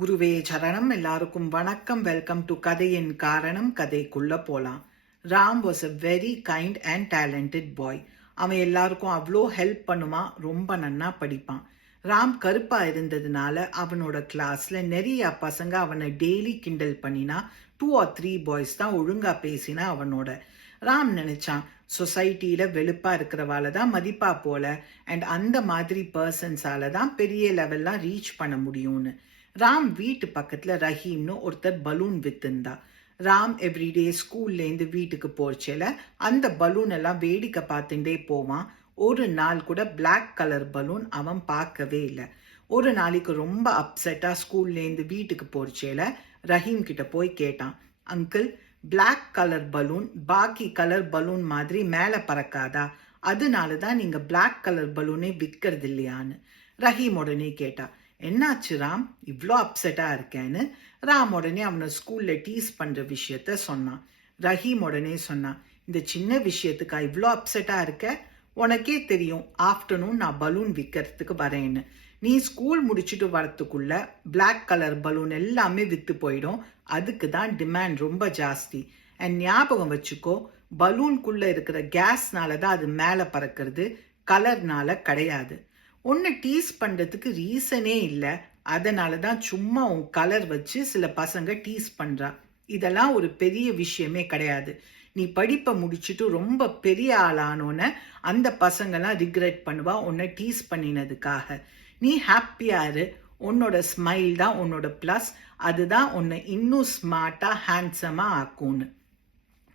குருவே சரணம். எல்லாருக்கும் வணக்கம். வெல்கம் டு கதையின் காரணம் கதைக்குள்ள போலாம். Ram was a very kind and talented boy அவன் எல்லாருக்கும் அவ்வளோ ஹெல்ப் பண்ணுவான் ரொம்ப நன்னா படிப்பான். ராம் கருப்பா இருந்ததுனால அவனோட கிளாஸ்ல நிறைய பசங்க அவனை டெய்லி கிண்டல் பண்ணினா டூ ஆர் த்ரீ பாய்ஸ் தான் ஒழுங்கா பேசினா அவனோட. ராம் நினைச்சான் சொசைட்டியில வெளுப்பா இருக்கிறவால தான் மதிப்பா போல அண்ட் அந்த மாதிரி பர்சன்ஸால தான் பெரிய லெவல்லாம் ரீச் பண்ண முடியும்னு. ராம் வீட்டு பக்கத்தில் ரஹீம்னு ஒருத்தர் பலூன் வித்திருந்தா. ராம் எவ்ரிடே ஸ்கூல்லேருந்து வீட்டுக்கு போச்சல அந்த பலூன் எல்லாம் வேடிக்கை பார்த்துட்டே போவான். ஒரு நாள் கூட பிளாக் கலர் பலூன் அவன் பார்க்கவே இல்லை. ஒரு நாளைக்கு ரொம்ப அப்செட்டா ஸ்கூல்லேருந்து வீட்டுக்கு போச்சேல ரஹீம் கிட்ட போய் கேட்டான். அங்கிள் பிளாக் கலர் பலூன் பாக்கி கலர் பலூன் மாதிரி மேலே பறக்காதா? அதனால தான் நீங்கள் பிளாக் கலர் பலூனே விற்கிறது இல்லையான்னு ரஹீம் உடனே கேட்டா என்னாச்சு ராம்? இவ்வளோ அப்செட்டாக இருக்கேன்னு. ராம் உடனே அவனை ஸ்கூலில் டீஸ் பண்ணுற விஷயத்த சொன்னான். ரஹீம் உடனே சொன்னான் இந்த சின்ன விஷயத்துக்கா இவ்வளோ அப்செட்டாக இருக்க? உனக்கே தெரியும் ஆஃப்டர்நூன் நான் பலூன் விற்கிறதுக்கு வரேன்னு. நீ ஸ்கூல் முடிச்சுட்டு வரத்துக்குள்ள பிளாக் கலர் பலூன் எல்லாமே விற்று போயிடும். அதுக்கு தான் டிமாண்ட் ரொம்ப ஜாஸ்தி. அண்ட் ஞாபகம் வச்சுக்கோ பலூன்குள்ளே இருக்கிற கேஸ்னால தான் அது மேலே பறக்கிறது. கலர்னால கிடையாது. உன்னை டீஸ் பண்ணுறதுக்கு ரீசனே இல்லை. அதனால தான் சும்மா உன் கலர் வச்சு சில பசங்க டீஸ் பண்ணுறா இதெல்லாம் ஒரு பெரிய விஷயமே கிடையாது. நீ படிப்பை முடிச்சுட்டு ரொம்ப பெரிய ஆளானோன்னு அந்த பசங்கெல்லாம் ரிக்ரெட் பண்ணுவா உன்னை டீஸ் பண்ணினதுக்காக. நீ ஹாப்பியாக இரு. உன்னோட ஸ்மைல் தான் உன்னோட ப்ளஸ் அதுதான் உன்னை இன்னும் ஸ்மார்ட்டாக ஹேண்ட்ஸமாக ஆக்கும்னு.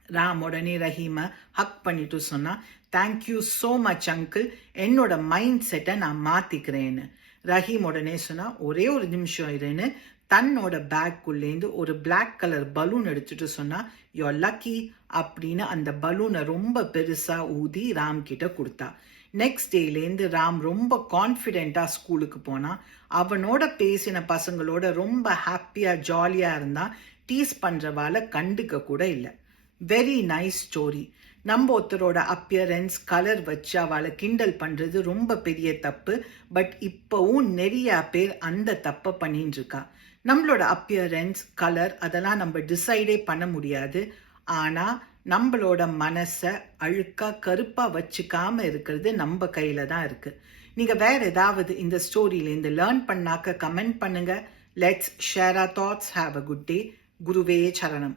ராம் உடனே ரஹீமை ஹக் பண்ணிட்டு சொன்னா thank you so much uncle என்னோட மைண்ட் செட்டை நான் மாற்றிக்கிறேன்னு ரஹீம் உடனே சொன்னா ஒரே ஒரு நிமிஷம் இருன்னு. தன்னோட பேக்குள்ளேருந்து ஒரு பிளாக் கலர் பலூன் எடுத்துட்டு சொன்னா யோ லக்கி அப்படின்னு அந்த பலூனை ரொம்ப பெருசாக ஊதி ராம் கிட்ட கொடுத்தா. நெக்ஸ்ட் டேலேருந்து ராம் ரொம்ப கான்ஃபிடெண்ட்டாக ஸ்கூலுக்கு போனான் அவனோட பேசின பசங்களோட ரொம்ப ஹாப்பியாக ஜாலியாக இருந்தான் டீஸ் பண்ணுறவால கண்டுக்க கூட இல்லை. வெரி நைஸ் ஸ்டோரி நம்ம ஒருத்தரோட அப்பியரன்ஸ் கலர் வச்சு அவளை கிண்டல் பண்ணுறது ரொம்ப பெரிய தப்பு. பட் இப்போவும் நிறையா பேர் அந்த தப்பை பண்ணிட்டு இருக்கா. நம்மளோட அப்பியரன்ஸ் கலர் அதெல்லாம் நம்ம டிசைடே பண்ண முடியாது. ஆனால் நம்மளோட மனசை அழுக்காக கருப்பாக வச்சுக்காம இருக்கிறது நம்ம கையில் தான் இருக்குது நீங்கள் வேற ஏதாவது இந்த ஸ்டோரியிலேருந்து லேர்ன் பண்ணாக்க கமெண்ட் பண்ணுங்கள் let's share our thoughts have a good day குருவே சரணம்.